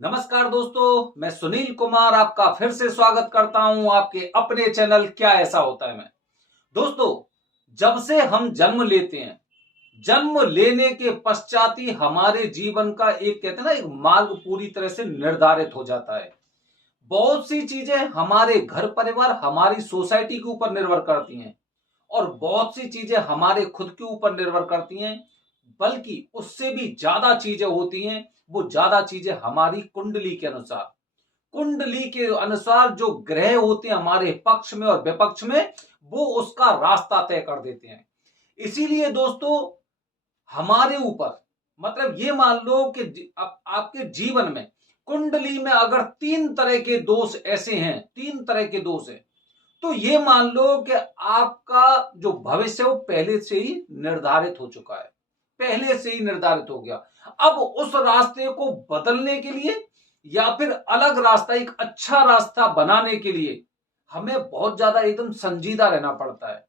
नमस्कार दोस्तों, मैं सुनील कुमार आपका फिर से स्वागत करता हूं आपके अपने चैनल क्या ऐसा होता है में। दोस्तों, जब से हम जन्म लेते हैं, जन्म लेने के पश्चात ही हमारे जीवन का एक कहते हैं ना एक मार्ग पूरी तरह से निर्धारित हो जाता है। बहुत सी चीजें हमारे घर परिवार, हमारी सोसाइटी के ऊपर निर्भर करती हैं और बहुत सी चीजें हमारे खुद के ऊपर निर्भर करती हैं, बल्कि उससे भी ज्यादा चीजें होती हैं। वो ज्यादा चीजें हमारी कुंडली के अनुसार, कुंडली के अनुसार जो ग्रह होते हैं हमारे पक्ष में और विपक्ष में, वो उसका रास्ता तय कर देते हैं। इसीलिए दोस्तों, हमारे ऊपर मतलब ये मान लो कि आपके जीवन में कुंडली में अगर तीन तरह के दोष ऐसे हैं, तीन तरह के दोष हैं, तो ये मान लो कि आपका जो भविष्य है वो पहले से ही निर्धारित हो चुका है, पहले से ही निर्धारित हो गया। अब उस रास्ते को बदलने के लिए या फिर अलग रास्ता, एक अच्छा रास्ता बनाने के लिए हमें बहुत ज्यादा एकदम संजीदा रहना पड़ता है।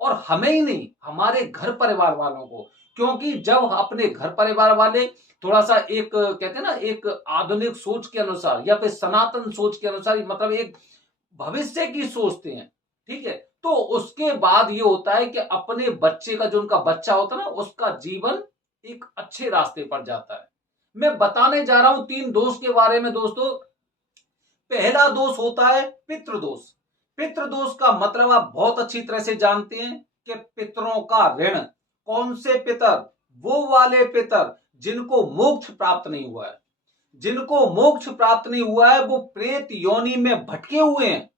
और हमें ही नहीं, हमारे घर परिवार वालों को, क्योंकि जब अपने घर परिवार वाले थोड़ा सा एक कहते हैं ना एक आधुनिक सोच के अनुसार या फिर सनातन सोच के अनुसार, मतलब एक भविष्य की सोचते हैं, ठीक है, तो उसके बाद ये होता है कि अपने बच्चे का, जो उनका बच्चा होता है ना, उसका जीवन एक अच्छे रास्ते पर जाता है। मैं बताने जा रहा हूं तीन दोष के बारे में दोस्तों। पहला दोष होता है पितृदोष। पितृदोष का मतलब आप बहुत अच्छी तरह से जानते हैं कि पितरों का ऋण। कौन से पितर? वो वाले पितर जिनको मोक्ष प्राप्त नहीं हुआ है, जिनको मोक्ष प्राप्त नहीं हुआ है, वो प्रेत योनि में भटके हुए हैं।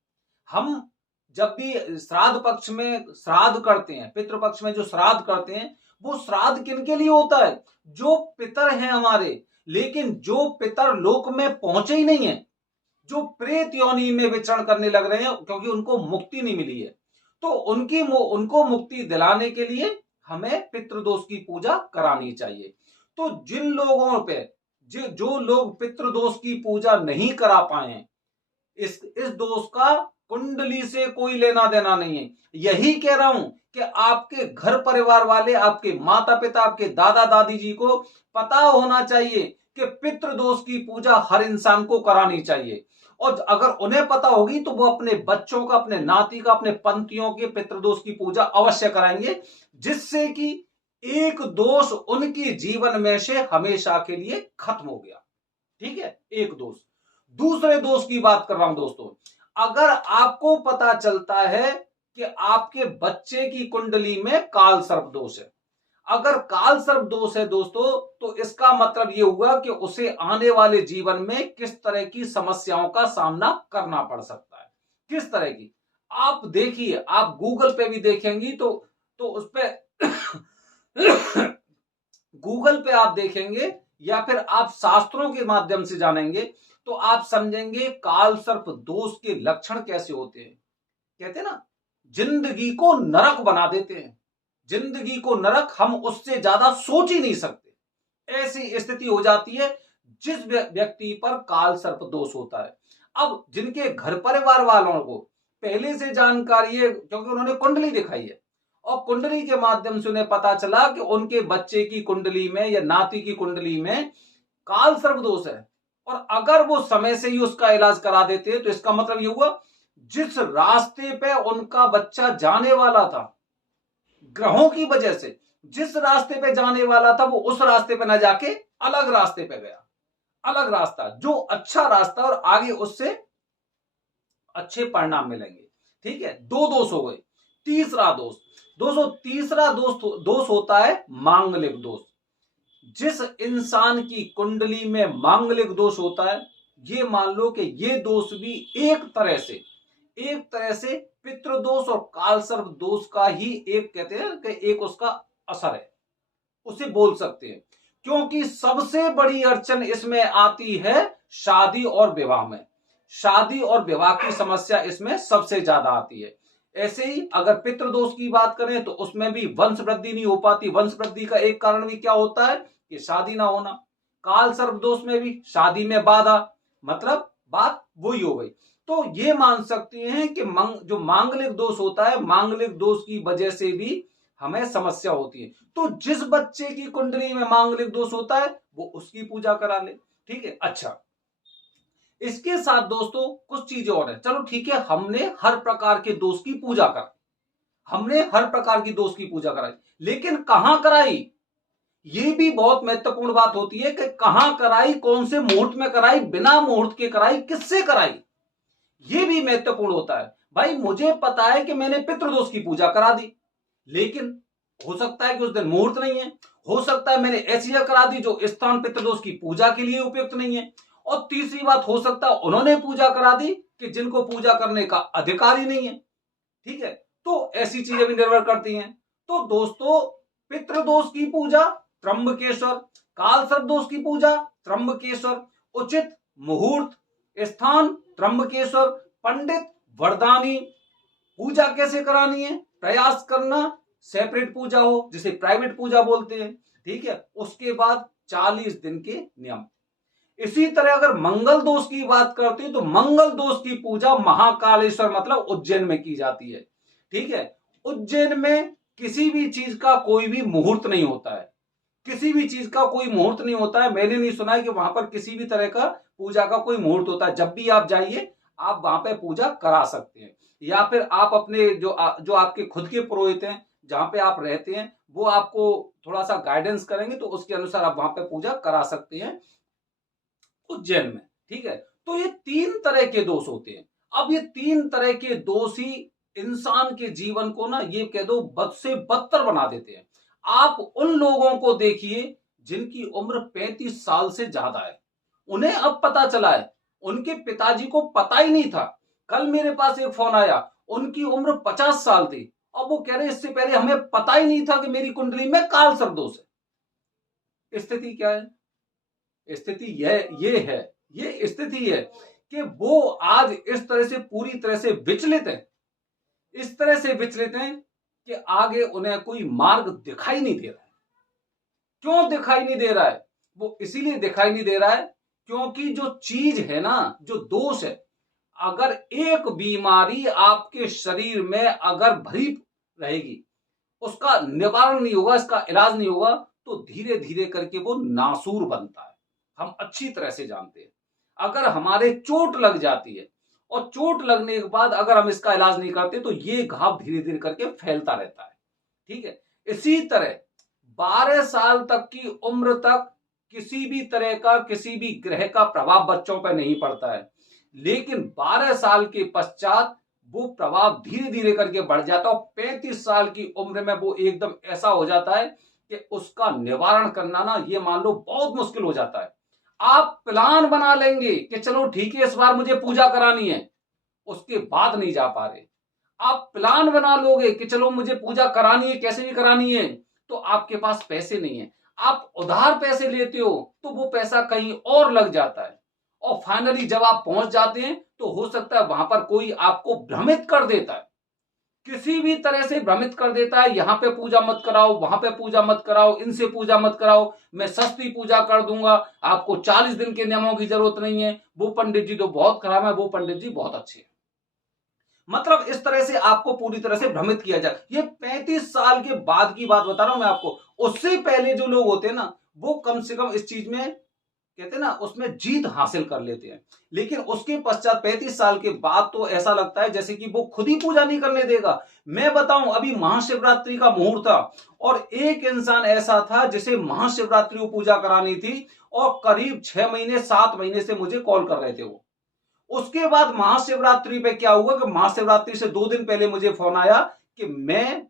हम जब भी श्राद्ध पक्ष में श्राद्ध करते हैं, पितृपक्ष में जो श्राद्ध करते हैं, वो श्राद्ध किनके लिए होता है? जो पितर हैं हमारे, लेकिन जो पितर लोक में पहुंचे ही नहीं है, जो प्रेत योनि में विचरण करने लग रहे हैं क्योंकि उनको मुक्ति नहीं मिली है, तो उनको मुक्ति दिलाने के लिए हमें पितृदोष की पूजा करानी चाहिए। तो जिन लोगों पे जो लोग पितृदोष की पूजा नहीं करा पाए, इस दोष का कुंडली से कोई लेना देना नहीं है। यही कह रहा हूं कि आपके घर परिवार वाले, आपके माता पिता, आपके दादा दादी जी को पता होना चाहिए कि पितृदोष की पूजा हर इंसान को करानी चाहिए। और अगर उन्हें पता होगी तो वो अपने बच्चों का, अपने नाती का, अपने पंथियों के पितृदोष की पूजा अवश्य कराएंगे, जिससे कि एक दोष उनके जीवन में से हमेशा के लिए खत्म हो गया। ठीक है, एक दोष। दूसरे दोष की बात कर रहा हूं दोस्तों। अगर आपको पता चलता है कि आपके बच्चे की कुंडली में काल सर्प दोष है, अगर काल सर्प दोष है दोस्तों, तो इसका मतलब यह हुआ कि उसे आने वाले जीवन में किस तरह की समस्याओं का सामना करना पड़ सकता है। किस तरह की? आप देखिए, आप गूगल पे भी देखेंगी तो उस पे गूगल पे आप देखेंगे या फिर आप शास्त्रों के माध्यम से जानेंगे तो आप समझेंगे काल सर्प दोष के लक्षण कैसे होते हैं। कहते हैं ना, जिंदगी को नरक बना देते हैं, जिंदगी को नरक हम उससे ज्यादा सोच ही नहीं सकते। ऐसी स्थिति हो जाती है जिस व्यक्ति पर काल सर्प दोष होता है। अब जिनके घर परिवार वालों को पहले से जानकारी है, क्योंकि उन्होंने कुंडली दिखाई है और कुंडली के माध्यम से उन्हें पता चला कि उनके बच्चे की कुंडली में या नाती की कुंडली में काल सर्प दोष है, और अगर वो समय से ही उसका इलाज करा देते तो इसका मतलब ये हुआ जिस रास्ते पे उनका बच्चा जाने वाला था, ग्रहों की वजह से जिस रास्ते पे जाने वाला था, वो उस रास्ते पे ना जाके अलग रास्ते पे गया। अलग रास्ता, जो अच्छा रास्ता, और आगे उससे अच्छे परिणाम मिलेंगे। ठीक है, दो दोष हो गए। तीसरा दोष दोस्तों, तीसरा दोष होता है मांगलिक दोष। जिस इंसान की कुंडली में मांगलिक दोष होता है, ये मान लो कि ये दोष भी एक तरह से पितृदोष और कालसर्प दोष का ही एक कहते हैं कि एक उसका असर है, उसे बोल सकते हैं। क्योंकि सबसे बड़ी अड़चन इसमें आती है शादी और विवाह में। शादी और विवाह की समस्या इसमें सबसे ज्यादा आती है। ऐसे ही अगर पितृदोष की बात करें तो उसमें भी वंश वृद्धि नहीं हो पाती। वंश वृद्धि का एक कारण भी क्या होता है कि शादी ना होना। काल सर्प दोष में भी शादी में बाधा, मतलब बात वही हो गई। तो ये मान सकते हैं कि जो मांगलिक दोष होता है, मांगलिक दोष की वजह से भी हमें समस्या होती है। तो जिस बच्चे की कुंडली में मांगलिक दोष होता है वो उसकी पूजा करा ले। ठीक है, अच्छा, इसके साथ दोस्तों कुछ चीजें और है। चलो ठीक है, हमने हर प्रकार के दोष की पूजा कराई, हमने हर प्रकार की दोष की पूजा कराई, लेकिन कहां कराई, ये भी बहुत महत्वपूर्ण बात होती है कि कहां कराई, कौन से मुहूर्त में कराई, बिना मुहूर्त के कराई, किससे कराई, ये भी महत्वपूर्ण होता है। भाई मुझे पता है कि मैंने पितृदोष की पूजा करा दी, लेकिन हो सकता है कि उस दिन मुहूर्त नहीं है, हो सकता है मैंने ऐसी जगह करा दी जो स्थान पितृदोष की पूजा के लिए उपयुक्त नहीं है, और तीसरी बात हो सकता है उन्होंने पूजा करा दी कि जिनको पूजा करने का अधिकार ही नहीं है। ठीक है, तो ऐसी चीजें भी निर्भर करती हैं। तो दोस्तों पितृदोष की पूजा त्र्यंबकेश्वर, कालसर्प दोष की पूजा त्र्यंबकेश्वर, उचित मुहूर्त स्थान त्र्यंबकेश्वर, पंडित वरदानी, पूजा कैसे करानी है, प्रयास करना सेपरेट पूजा हो जिसे प्राइवेट पूजा बोलते हैं। ठीक है, उसके बाद 40 दिन के नियम। इसी तरह अगर मंगल दोष की बात करते हैं तो मंगल दोष की पूजा महाकालेश्वर मतलब उज्जैन में की जाती है। ठीक है, उज्जैन में किसी भी चीज का कोई भी मुहूर्त नहीं होता है, किसी भी चीज का कोई मुहूर्त नहीं होता है। मैंने नहीं सुना है कि वहां पर किसी भी तरह का पूजा का कोई मुहूर्त होता है। जब भी आप जाइए आप वहां पर पूजा करा सकते हैं, या फिर आप अपने जो आपके खुद के पुरोहित हैं जहां पे आप रहते हैं वो आपको थोड़ा सा गाइडेंस करेंगे, तो उसके अनुसार आप वहां पे पूजा करा सकते हैं उज्जैन में। ठीक है, तो ये 3 तरह के दोष होते हैं। अब ये 3 तरह के दोष ही इंसान के जीवन को ना ये कह दो बद से बदतर बना देते हैं। आप उन लोगों को देखिए जिनकी उम्र 35 साल से ज्यादा है, उन्हें अब पता चला है, उनके पिताजी को पता ही नहीं था। कल मेरे पास एक फोन आया, उनकी उम्र 50 साल थी, अब वो कह रहे इससे पहले हमें पता ही नहीं था कि मेरी कुंडली में कालसर्प दोष है। स्थिति क्या है, स्थिति ये स्थिति है कि वो आज इस तरह से पूरी तरह से विचलित है, इस तरह से विचलित हैं कि आगे उन्हें कोई मार्ग दिखाई नहीं दे रहा है। क्यों दिखाई नहीं दे रहा है, वो इसीलिए दिखाई नहीं दे रहा है क्योंकि जो चीज है ना, जो दोष है, अगर एक बीमारी आपके शरीर में अगर भरी रहेगी, उसका निवारण नहीं होगा, इसका इलाज नहीं होगा, तो धीरे धीरे करके वो नासूर बनता है। हम अच्छी तरह से जानते हैं। अगर हमारे चोट लग जाती है और चोट लगने के बाद अगर हम इसका इलाज नहीं करते तो ये घाव धीरे धीरे करके फैलता रहता है। ठीक है, इसी तरह 12 साल तक की उम्र तक किसी भी तरह का किसी भी ग्रह का प्रभाव बच्चों पर नहीं पड़ता है, लेकिन 12 साल के पश्चात वो प्रभाव धीरे धीरे करके बढ़ जाता है और 35 साल की उम्र में वो एकदम ऐसा हो जाता है कि उसका निवारण करना ना ये मान लो बहुत मुश्किल हो जाता है। आप प्लान बना लेंगे कि चलो ठीक है इस बार मुझे पूजा करानी है, उसके बाद नहीं जा पा रहे। आप प्लान बना लोगे कि चलो मुझे पूजा करानी है, कैसे भी करानी है, तो आपके पास पैसे नहीं है, आप उधार पैसे लेते हो तो वो पैसा कहीं और लग जाता है, और फाइनली जब आप पहुंच जाते हैं तो हो सकता है वहां पर कोई आपको भ्रमित कर देता है, किसी भी तरह से भ्रमित कर देता है, यहां पे पूजा मत कराओ, वहां पे पूजा मत कराओ, इनसे पूजा मत कराओ, मैं सस्ती पूजा कर दूंगा, आपको 40 दिन के नियमों की जरूरत नहीं है, वो पंडित जी तो बहुत खराब है, वो पंडित जी बहुत अच्छे हैं। मतलब इस तरह से आपको पूरी तरह से भ्रमित किया जाए। ये 35 साल के बाद की बात बता रहा हूं मैं आपको, उससे पहले जो लोग होते हैं ना वो कम से कम इस चीज में कहते हैं ना उसमें जीत हासिल कर लेते हैं, लेकिन उसके पश्चात 35 साल के बाद तो ऐसा लगता है जैसे कि वो खुद ही पूजा नहीं करने देगा। मैं बताऊं अभी महाशिवरात्रि का मुहूर्त था और एक इंसान ऐसा था जिसे महाशिवरात्रि को पूजा करानी थी और करीब 6 महीने 7 महीने से मुझे कॉल कर रहे थे वो। उसके बाद महाशिवरात्रि पे क्या हुआ कि महाशिवरात्रि से 2 दिन पहले मुझे फोन आया कि मैं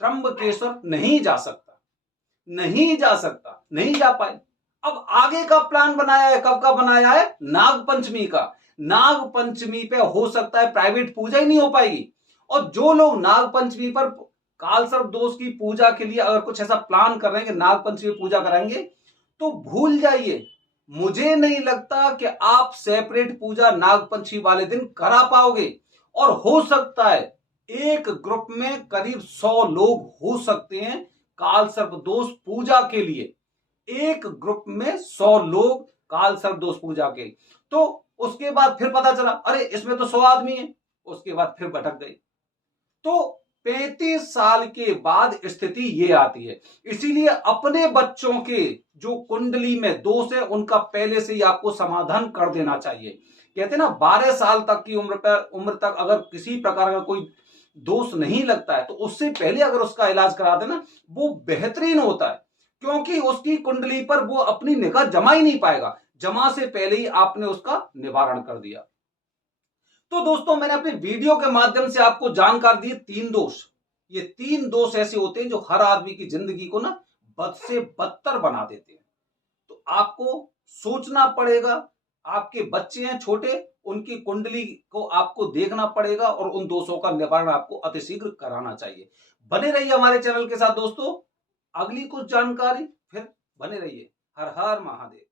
त्र्यंबकेश्वर नहीं जा सकता, नहीं जा सकता, नहीं जा पाए। अब आगे का प्लान बनाया है, कब का बनाया है, नाग पंचमी का। नाग पंचमी पे हो सकता है प्राइवेट पूजा ही नहीं हो पाएगी, और जो लोग नाग पंचमी पर कालसर्प दोष की पूजा के लिए अगर कुछ ऐसा प्लान कर रहे हैं कि नाग पंचमी पूजा कराएंगे, तो भूल जाइए, मुझे नहीं लगता कि आप सेपरेट पूजा नाग पंचमी वाले दिन करा पाओगे। और हो सकता है एक ग्रुप में करीब 100 लोग हो सकते हैं कालसर्प दोष पूजा के लिए, एक ग्रुप में 100 लोग कालसर्प दोष पूजा के। तो उसके बाद फिर पता चला अरे इसमें तो 100 आदमी है, उसके बाद फिर भटक गए। तो 35 साल के बाद स्थिति ये आती है। इसीलिए अपने बच्चों के जो कुंडली में दोष है उनका पहले से ही आपको समाधान कर देना चाहिए। कहते हैं ना 12 साल तक की उम्र तक अगर किसी प्रकार का कोई दोष नहीं लगता है तो उससे पहले अगर उसका इलाज करा देना वो बेहतरीन होता है, क्योंकि उसकी कुंडली पर वो अपनी निगाह जमा ही नहीं पाएगा, जमा से पहले ही आपने उसका निवारण कर दिया। तो दोस्तों मैंने अपनी वीडियो के माध्यम से आपको जानकारी दी 3 दोष। ये 3 दोष ऐसे होते हैं जो हर आदमी की जिंदगी को ना बद से बदतर बना देते हैं। तो आपको सोचना पड़ेगा, आपके बच्चे हैं छोटे, उनकी कुंडली को आपको देखना पड़ेगा और उन दोषों का निवारण आपको अतिशीघ्र कराना चाहिए। बने रहिए हमारे चैनल के साथ दोस्तों, अगली कुछ जानकारी फिर बने रहिए। हर हर महादेव।